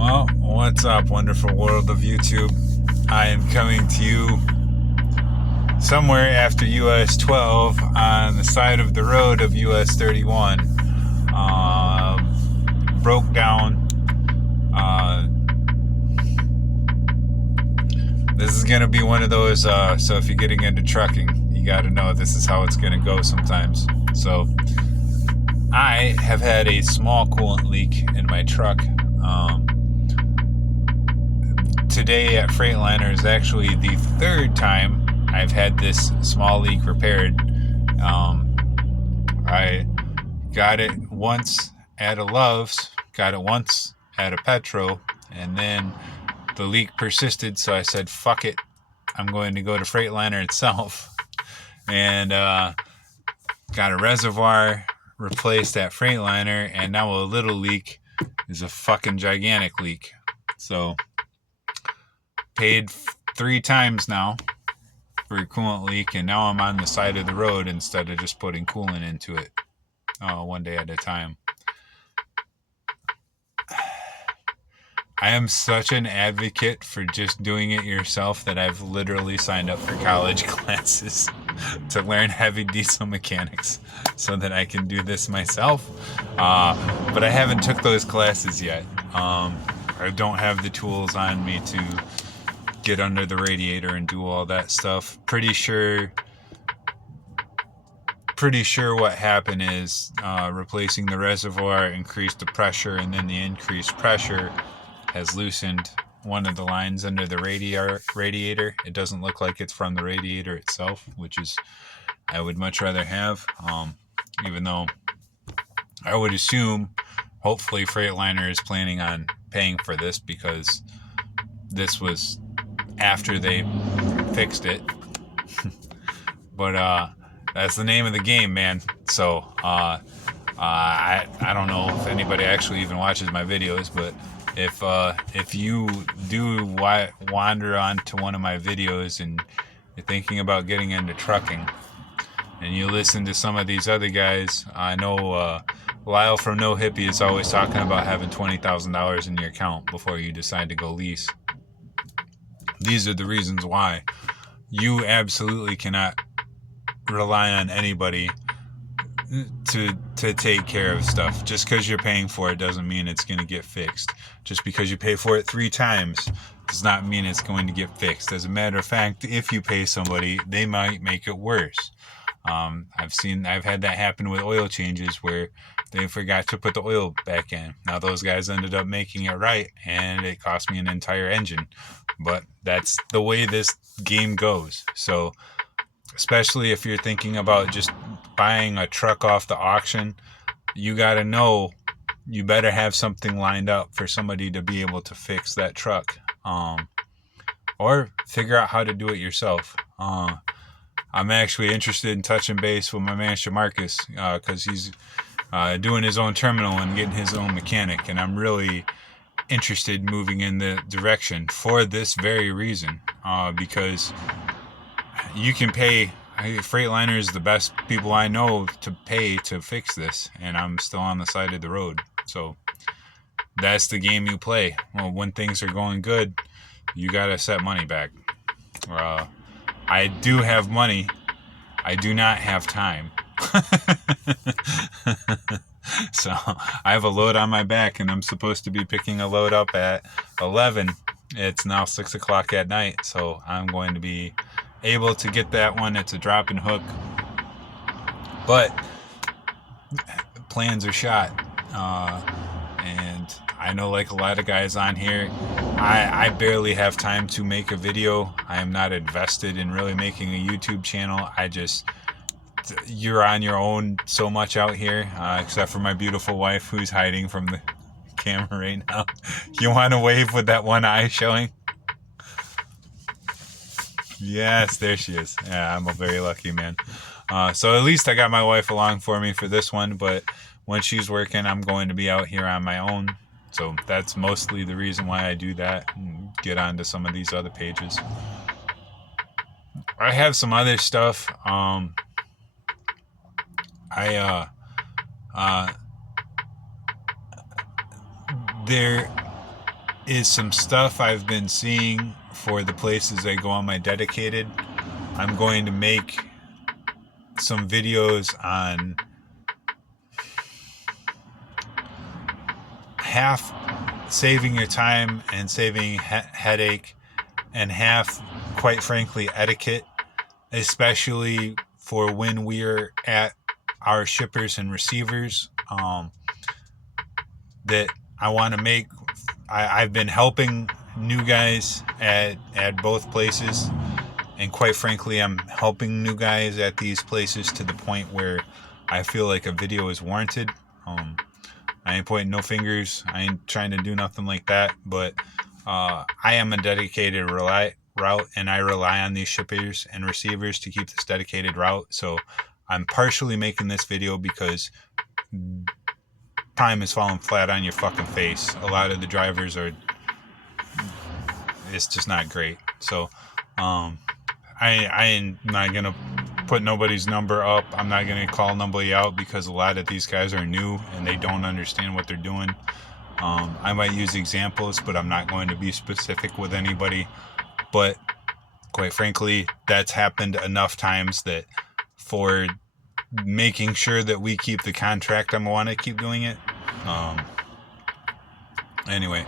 Well, what's up, wonderful world of YouTube? I am coming to you somewhere after US 12 on the side of the road of US 31. Broke down. This is going to be one of those, so if you're getting into trucking, you got to know this is how it's going to go sometimes. So, I have had a small coolant leak in my truck. Today at Freightliner is actually the third time I've had this small leak repaired. I got it once at a Love's, got it once at a Petro, and then the leak persisted, so I said, fuck it, I'm going to go to Freightliner itself. And got a reservoir replaced at Freightliner, and now a little leak is a fucking gigantic leak. So paid 3 times now for a coolant leak, and now I'm on the side of the road instead of just putting coolant into it one day at a time. I am such an advocate for just doing it yourself that I've literally signed up for college classes to learn heavy diesel mechanics so that I can do this myself. But I haven't took those classes yet. I don't have the tools on me to get under the radiator and do all that stuff. Pretty sure what happened is replacing the reservoir increased the pressure, and then the increased pressure has loosened one of the lines under the radiator. It doesn't look like it's from the radiator itself, which is I would much rather have, even though I would assume hopefully Freightliner is planning on paying for this, because this was after they fixed it. But that's the name of the game, man. So I don't know if anybody actually even watches my videos, but if you do wander onto one of my videos and you're thinking about getting into trucking, and you listen to some of these other guys, I know Lyle from No Hippie is always talking about having $20,000 in your account before you decide to go lease. These are the reasons why you absolutely cannot rely on anybody to take care of stuff. Just because you're paying for it doesn't mean it's going to get fixed. Just because you pay for it 3 times does not mean it's going to get fixed. As a matter of fact, if you pay somebody, they might make it worse. I've had that happen with oil changes where they forgot to put the oil back in. Now those guys ended up making it right, and it cost me an entire engine. But that's the way this game goes. So especially if you're thinking about just buying a truck off the auction, you got to know you better have something lined up for somebody to be able to fix that truck, or figure out how to do it yourself. I'm actually interested in touching base with my man Shamarcus, because he's doing his own terminal and getting his own mechanic, and I'm really interested in moving in the direction for this very reason, because you can pay. Freightliner is the best people I know to pay to fix this, and I'm still on the side of the road. So that's the game you play. Well, when things are going good, you gotta set money back. I do have money. I do not have time. So I have a load on my back, and I'm supposed to be picking a load up at 11. It's now 6 o'clock at night, so I'm going to be able to get that one. It's a drop and hook, but plans are shot, and I know, like a lot of guys on here, I barely have time to make a video. I am not invested in really making a YouTube channel. You're on your own so much out here, except for my beautiful wife who's hiding from the camera right now. You want to wave with that one eye showing? Yes, there she is. Yeah, I'm a very lucky man. So at least I got my wife along for me for this one, but when she's working, I'm going to be out here on my own. So that's mostly the reason why I do that and get onto some of these other pages. I have some other stuff. There is some stuff I've been seeing for the places I go on my dedicated. I'm going to make some videos on half saving your time and saving headache, and half, quite frankly, etiquette, especially for when we're at our shippers and receivers. That I want to make. I've been helping new guys at both places, and quite frankly, I'm helping new guys at these places to the point where I feel like a video is warranted. I ain't pointing no fingers. I ain't trying to do nothing like that. But I am a dedicated route, and I rely on these shippers and receivers to keep this dedicated route. So I'm partially making this video because time is falling flat on your fucking face. A lot of the drivers are, it's just not great. So I ain't not gonna put nobody's number up. I'm not gonna call nobody out because a lot of these guys are new and they don't understand what they're doing. I might use examples, but I'm not going to be specific with anybody. But quite frankly, that's happened enough times that for making sure that we keep the contract, I want to keep doing it. Anyway,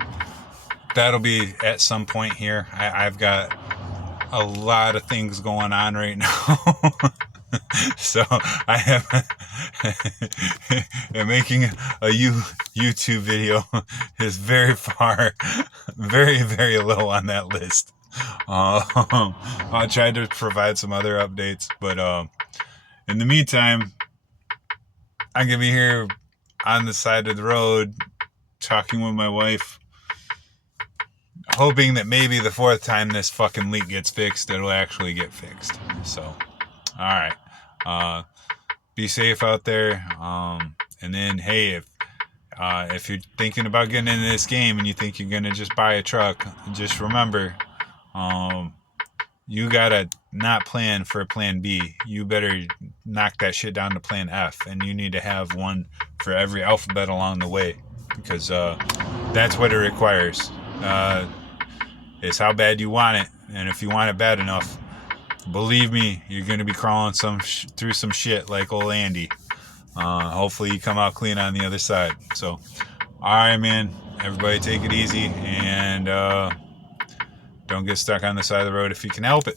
that'll be at some point here. I've got a lot of things going on right now. So I am making a YouTube video is very far, very, very low on that list. I'll try to provide some other updates, but in the meantime, I'm gonna be here on the side of the road talking with my wife, hoping that maybe the fourth time this fucking leak gets fixed, it'll actually get fixed. So, alright. Be safe out there. And then, hey, if you're thinking about getting into this game and you think you're gonna just buy a truck, just remember, you gotta not plan for plan B. You better knock that shit down to plan F, and you need to have one for every alphabet along the way, because that's what it requires. It's how bad you want it, and if you want it bad enough, believe me, you're gonna be crawling through some shit like old Andy. Hopefully you come out clean on the other side. So, alright, man. Everybody take it easy, and don't get stuck on the side of the road if you can help it.